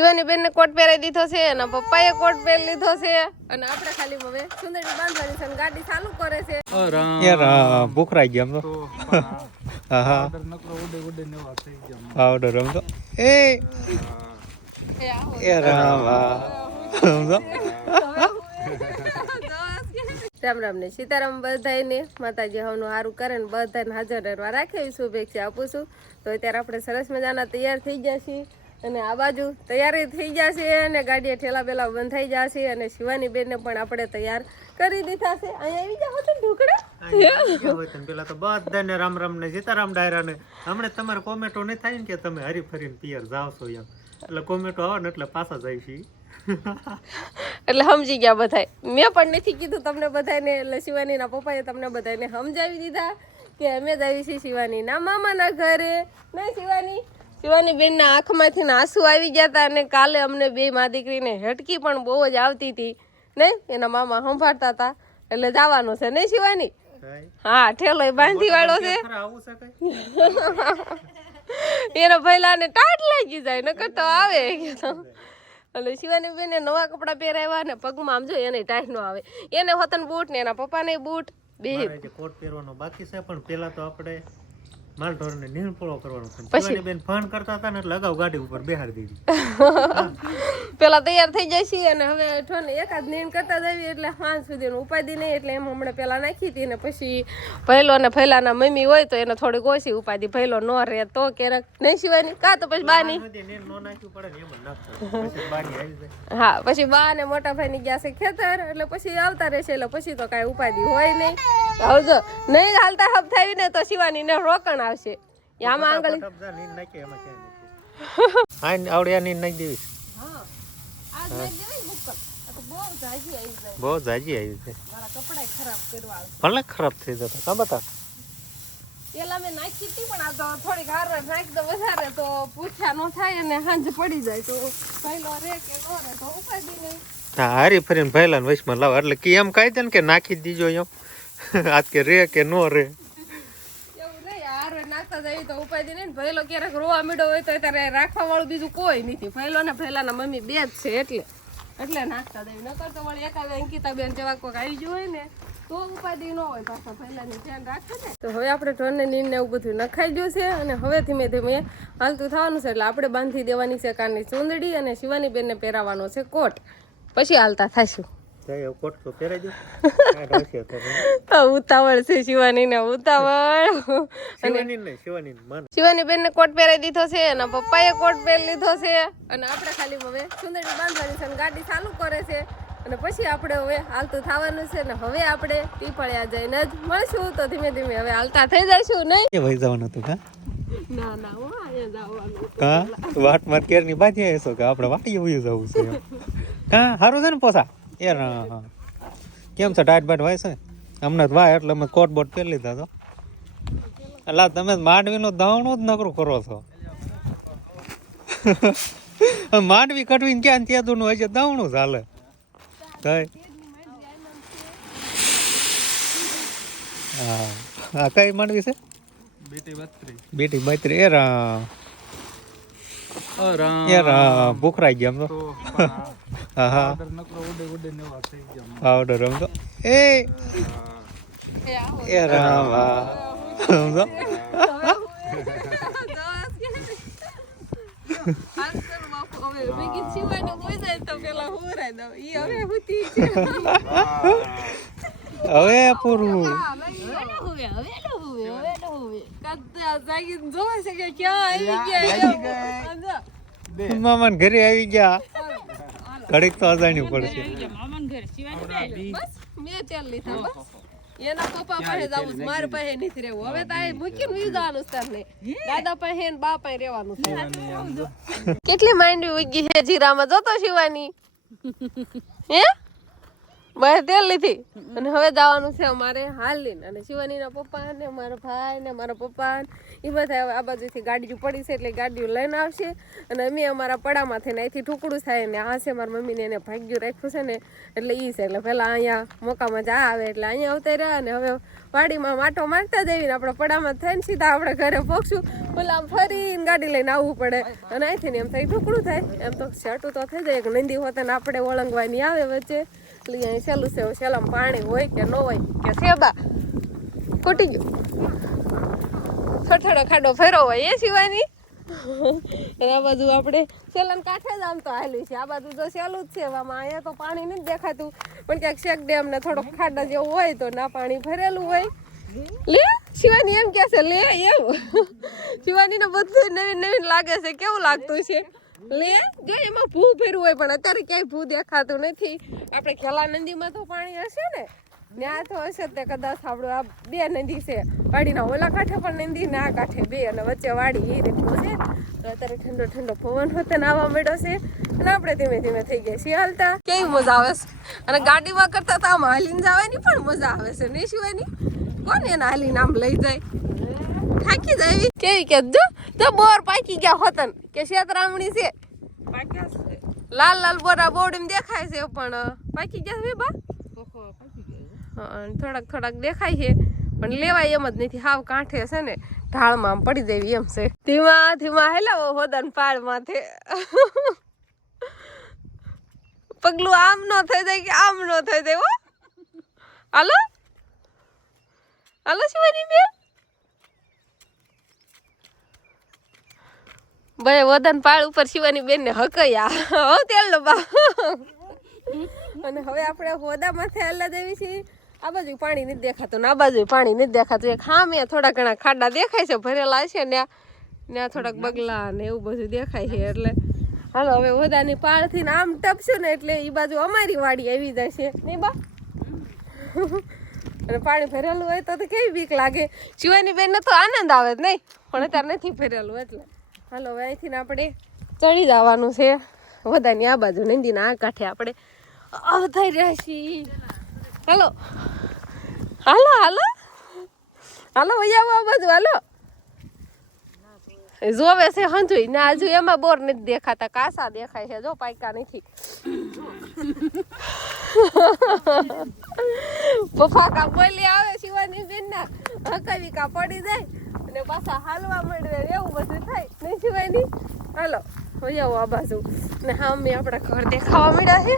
શિવાની બેન ને કોટ પહેરાવી દીધો છે અને પપ્પાએ કોટ પહેરી લીધો છે અને આપણે ખાલી હવે સુંદરી બાંધવાની છે અને ગાડી ચાલુ કરે છે. યાર ભૂખરાઈ ગયા તો હા હા ઓર્ડર રમ તો એ રામ રામ રામ ને સીતારામ બધાને માતાજી હવનું સારું કરે ને બધાને હાજર રહેવા રાખે એવી શુભેચ્છા આપું છું. તો અત્યારે આપણે સરસ મજાના તૈયાર થઈ ગયા છીએ અને આ બાજુ તૈયારી થઈ જશે અને ગાડીએ ઠેલા બેલા બંધાઈ જશે અને શિવાની બેન ને પણ આપણે તૈયાર કરી દીધા છે. અહીંયા આવી જાવ તો ઢોકળા પેલા તો બધાને રામ રામ ને સીતારામ ડાયરા ને હમણાં તમારે કોમેન્ટો નહીં થાય ને કે તમે હરી ફરીને પિયર જાવ છો એમ એટલે કોમેન્ટો આવે ને એટલે પાછા જાય છે એટલે સમજી ગયા બધાય. મેં પણ નથી કીધું તમને બધાને એટલે શિવાનીના પપ્પાએ તમને બધાને સમજાવી દીધા કે અમે જ આવી છીએ શિવાનીના મામાના ઘરે. નહીં શિવાની બેનના આંખમાંથી આંસુ આવી ગયા હતા અને કાલે અમને બે મા દીકરીને હેટકી પણ બહુ જ આવતી હતી. નહીં એના મામા સંભાળતા હતા એટલે જવાનું છે. નહીં શિવાની? હા ઠેલો બાંધી વાળો છે એનો પહેલાને ટાટ લાગી જાય નકર તો આવે. એટલે શિવાની બેને નવા કપડા પહેરાવ્યા ને પગમાં આમ જો એને ટાઈટ નો આવે. એને હોતન બૂટ ને એના પપ્પાને બૂટ બે કોટ પહેરવાનો બાકી છે પણ પેલા તો આપણે માલ ઢોરને નીણપોળો કરવાનો છે. શિવાની બેન ફોન કરતા હતા ને એટલે અગાઉ ગાડી ઉપર બેહાડી દીધી. પેલા તૈયાર થઈ જાય છે અને હવે ઠોને એકાદ નીણ કરતા જઈએ એટલે સાંજ સુધી ઉપાધિ નહીં એટલે એમ હમણાં પેલા નાખી હતી ને પછી ભૈલો ને ફૈલાના મમ્મી હોય તો એને થોડીક ઓછી ઉપાધિ. ભૈલો નો રહે તો ક્યારેક નહીં શિવાની કા તો પછી બાની હા પછી બા ને મોટા ભાઈ ની ગયા છે ખેતર એટલે પછી આવતા રહેશે એટલે પછી તો કઈ ઉપાધિ હોય નહીં. આવજો નહીં હાલતા હબ થાય ને તો શિવાની ને રોકણ આવશે. આમાં આંગળી આવડ્યા ની નાખી દેવી બહુ જાજી આવી છે. ભલે ખરાબ થઈ જતા કા બતા પેલા મેં નાખી હતી પણ આ તો થોડીક હાર નાખી દો વધારે તો પૂછ્યા નો થાય અને હાંજ પડી જાય તો પહેલો રે કે નો રે તો ઉપાડી નહીં. હા હારી ફરીને ભયલા વચમાં લાવ એટલે કે એમ કહી દે ને કે નાખી દીજો એમ આજ કે રે કે નો રે એવું નહીં. હાર નાખતા જાય તો ઉપાડી નહીં. ભયલો ક્યારેક રોવા મીડો હોય તો ત્યારે રાખવા વાળું બીજું કોઈ નથી. ભયલો ને ભયલાના મમ્મી બે જ છે એટલે નાખતા દઈ. નકર તો વળી એકાદ અંકિતા બેન જેવા કોઈક આવી ગયું હોય ને તો ઉપાધિ ન હોય. પાછા પહેલાની ધ્યાન રાખે ને. તો હવે આપણે ઢોરને નીંદને એવું બધું નખાઈ ગયું છે અને હવે ધીમે ધીમે હાલતું થવાનું છે એટલે આપણે બાંધી દેવાની છે કાનની ચૂંદડી અને શિવાની બેનને પહેરાવાનો છે કોટ. પછી હાલતા થઈશું. ઉતાવળ છે શિવાની ને ઉતાવળ. શિવાની બેન ને કોટ પહેરાવી દીધો છે અને પપ્પાએ કોટ પહેરી લીધો છે અને આપણે ખાલી હવે ચૂંદડી બાંધવાની છે અને ગાડી ચાલુ કરે છે અને પછી આપણે હવે હાલતું થવાનું છે ને હવે આપણે પીપળિયા જઈને જ મળશું. તો ધીમે ધીમે હવે હાલતા થઈ જઈશું. નહીં વહી જવાનું હતું કા ના ના હું અહીંયા જવાનું કા વાટ માર કેર ની બાજી આવીશું કે આપણે વાટીએ વહી જવું છે કા સારું છે ને પોસા યાર કેમ છે ટાઈટ બાટ વાય છે હમણાં વાય એટલે અમે કોટ બોટ પહેરી લીધા તો એટલે તમે માંડવીનું દાવણું જ નકરું કરો છો. માંડવી કટવીને ક્યાં ત્યાં હશે દાવણું ચાલે કઈ હા કઈ માંડવી છે બેટી 32 યાર ભૂખરાઈ ગયા તો હા હા ઓર્ડર રમ તો એ રામ સમજો હવે પૂરું મામા ઘરે આવી ગયા ઘડીક તો અજાણ્યું પડશે. એના પપ્પા પાસે જવું મારા પાસે નથી રહેવું. હવે તો મૂકીને જવાનું છે. દાદા પાસે બા પાસે રહેવાનું છે. કેટલી માંડવી ઉગી છે જીરામાં જોતો શિવાની હે બહાર તેલ લીધી અને હવે જવાનું છે અમારે હાલીને અને શિવાનીના પપ્પા ને મારા ભાઈ ને મારા પપ્પા એ બધા આ બાજુથી ગાડીઓ પડી છે એટલે ગાડીઓ લઈને આવશે અને અમે અમારા પડામાંથી ને અહીંથી ટુકડું થાય ને આ છે મારા મમ્મીને એને ભાગ્યું રાખ્યું છે ને એટલે એ છે એટલે પહેલાં અહીંયા મોકામાં જા આવે એટલે અહીંયા આવતા રહ્યા અને હવે વાડીમાં માટો મારતા જઈને આપણે પડામાં થઈને સીધા આપણે ઘરે પહોંચશું પેલા આમ ફરીને ગાડી લઈને આવવું પડે અને અહીંથી ને એમ થાય ટુકડું થાય એમ તો શર્ટું તો થઈ જાય નંદી હોતે ને આપણે ઓળંગવાની આવે વચ્ચે એટલે અહીં સહેલું છે સેલામાં પાણી હોય કે ન હોય કે સેબા ખૂટી ગયું થોડો ખાડો ફેરો હોય એ સિવાયની આ બાજુ આપણે સેલન કાંઠે જ આમ તો હાલી છે આ બાજુ તો સહેલું જ છે આમાં અહીંયા તો પાણી નથી દેખાતું પણ ક્યાંક શેક ડેમ ને થોડોક ખાડા જેવું હોય તો ના પાણી ભરેલું હોય લે શિવાની એમ કે છે લે એવું શિવાની ને બધું નવીન લાગે છે કેવું લાગતું છે લે જો એમાં ભૂ ભર્યું હોય પણ અત્યારે ક્યાંય ભૂ દેખાતું નથી આપણે ખેલા નદીમાં તો પાણી હશે ને ત્યાં તો હશે તે કદાચ આપણું આ બે નદી છે વાડીના ઓલા કાંઠે પણ નદી ને આ કાંઠે બે અને વચ્ચે વાડી એ રીતનું છે તો અત્યારે ઠંડો ઠંડો પવન હોતે ને આવવા મળ્યો છે અને આપણે ધીમે ધીમે થઈ ગયા છીએ હાલતા કેવી મજા આવે છે અને ગાડીમાં કરતા તો આમ હાલીને જવાની પણ મજા આવે છે નહીં શિવાની કોણ એને હાલીને આમ લઈ જાય થાકી જાય કેવી કે જો બોર પાકી ગયા હોતન કે શેતરામણી છે લાલ લાલ બોરા બોર્ડ દેખાય છે પણ પાકી ગયા છે બા થોડાક દેખાય છે પણ લેવાય એમ જ નથી હાવ કાંઠે છે ને ઢાળમાં આમ પડી જાય એમ છે ધીમા ધીમા હેલાવો હોદન પાડ માથે પગલું આમ નો થઈ જાય કે આમ નો થઈ જાય હો હાલો હાલો શિવાની બેન ભાઈ વદન પાળ ઉપર શિવાની બેન ને હકયા હો તેલ ડબ્બા અને હવે આપણે હોદા માથે હાલા દેવી છીએ આ બાજુ પાણી નથી દેખાતું ને આ બાજુ પાણી નથી દેખાતું એક હા મેં થોડા ઘણા ખાડા દેખાય છે ભરેલા છે ને ત્યાં થોડાક બગલા ને એવું બધું દેખાય છે એટલે હાલો હવે હોદાની પાળથી ને આમ ટપશું ને એટલે એ બાજુ અમારી વાડી આવી જાય છે નહીં બા અને પાણી ભરેલું હોય તો કેવી બીક લાગે શિવાની બેન ને તો આનંદ આવે જ નહીં પણ અત્યારે નથી ભરેલું એટલે હાલો હવે અહીંથી આપણે ચડી જવાનું છે વધાની આ બાજુ નંદીના આ કાંઠે આપણે આવતા રહ્યા છીએ હાલો હાલો હાલો હાલો વૈયા આ બાજુ હાલો જોવે છે હંધુઈ ને આજુ એમાં બોર નથી દેખાતા કાસા દેખાય છે જો પાયકા નથી પપ્પા કા બોલી આવે શિવાની બેન ના હકાવી કા પડી જાય અને પાછા હાલવા માંડે એવું બધું થાય નહીં શિવાની હાલો વૈયાઓ આ બાજુ ને હા મેં આપણા ઘર દેખાવા મળ્યા છે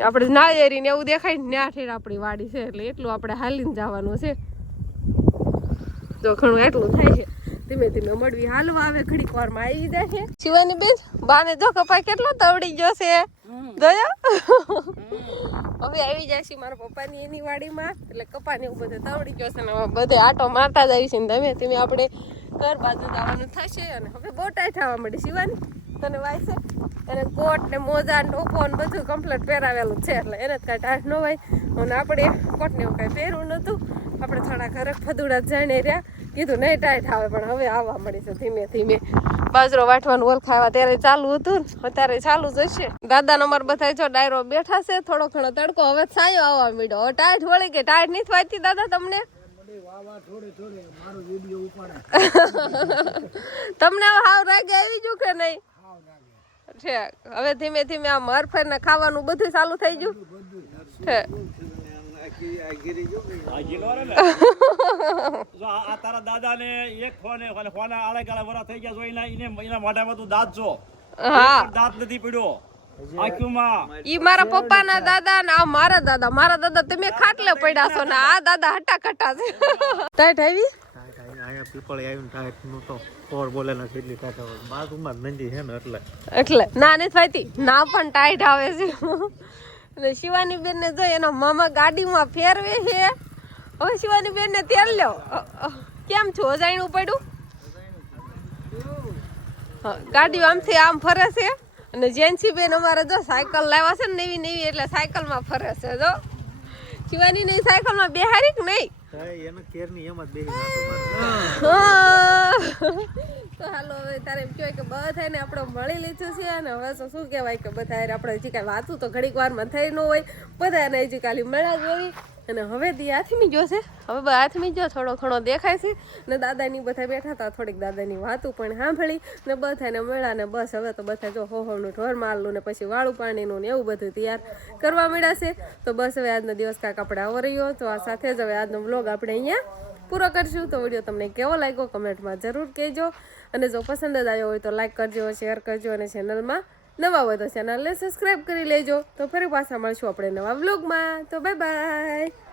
આપણે નાળિયેરી ને એવું દેખાય ને ઠેર આપણી વાડી છે એટલે એટલું આપણે હાલીને જવાનું છે જો ઘણું એટલું થાય છે ધીમે ધીમે મળવી હાલવા આવે ઘડીક વારમાં આવી જાય છે શિવાની બેન બાને જો કપાય કેટલો તવડી ગયો છે જોયો હવે આવી જાય છે મારા પપ્પાની એની વાડીમાં એટલે કપાને એવું બધું તવડી ગયો છે ને બધે આટો મારતા જ આવી છે ને ધીમે ધીમે આપણે ઘર બાજુ જવાનું થશે અને હવે બહુ ટાઈટ આવવા માંડી શિવાની તને વાય છે એને કોટ ને મોજા ટોપો ને બધું કમ્પ્લીટ પહેરાવેલું છે એટલે એને જ કાંઈ ટાઈટ ન હોય અને આપણે કોટ ને એવું કાંઈ પહેરવું નહોતું આપણે થોડા ઘરે ફદુડા જઈને રહ્યા કીધું નહીં ટાઈટ આવે પણ હવે આવવા મળી છે ધીમે ધીમે બાજરો વાટવાનું ઓળખાવા ત્યારે ચાલુ હતું ને અત્યારે ચાલુ જ હશે દાદાને અમારે બધા જો ડાયરો બેઠા છે થોડો ઘણો તડકો હવે છાયો આવવા માંડ્યો હવે ટાઈટ વળી કે ટાઈટ નથી વાંચતી દાદા તમને તમને હાવ રાગે આવી ગયું કે નહીં છે હવે ધીમે ધીમે આમ હરફેર ને ખાવાનું બધું ચાલુ થઈ ગયું છે તારા દાદા ને એક ફોને આળે ગાળે વરા થઈ ગયા એના મોઢામાં તું દાંત છો હા દાંત નથી પડ્યો આંખમાં ઈ મારા પપ્પાના દાદા ને આ મારા દાદા તમે ખાટલે પડ્યા છો ને આ દાદા હટા ખટા છે ટાઈટ આવી અહીંયા પીપળ આવીને ટાઈટ નું તો કોર બોલેલા કેટલી ટાઈટ આવે બાજુમાં નંદી છે ને એટલે ના નથી થતી ના પણ ટાઈટ આવે છે અને શિવાની બેન ને જો એના મામા ગાડીમાં ફેરવે છે હવે શિવાની બેન ને તેલ લ્યો કેમ છો અજાણ્યું પડ્યું ગાડી આમથી આમ ફરે છે અને જેન્સી બેન અમારે જો સાયકલ લાવ્યા છે ને નવી એટલે સાયકલમાં ફરે છે જો શિવાની ની સાયકલમાં બેહારી કે નહીં તો હાલો હવે તારે એમ કહેવાય કે બધાને આપણે મળી લીધું છે અને હવે તો શું કહેવાય કે બધા આપણે હજી કાંઈ વાતું તો ઘડીક વારમાં થઈ ન હોય બધાને હજી ખાલી મળ્યા જ હોય અને હવે દી હાથમી ગયો છે હવે હાથમી ગયો થોડો ઘણો દેખાય છે ને દાદાની બધા બેઠા હતા થોડીક દાદાની વાતું પણ સાંભળી ને બધાને મળ્યા ને બસ હવે તો બધા જો હોહવનું ઢોર માલનું ને પછી વાળું પાણીનું ને એવું બધું તૈયાર કરવા મળ્યા છે તો બસ હવે આજનો દિવસ કાંક આપણે આવો રહ્યો તો આ સાથે જ હવે આજનો વ્લોગ આપણે અહીંયા પૂરો કરશું તો વિડીયો તમને કેવો લાગ્યો કમેન્ટમાં જરૂર કહેજો અને જો પસંદ જ આવ્યો હોય તો લાઈક કરજો શેર કરજો અને ચેનલમાં નવા હોય તો ચેનલને સબસ્ક્રાઈબ કરી લેજો તો ફરી પાછા મળશું આપણે નવા વ્લોગમાં તો બાય બાય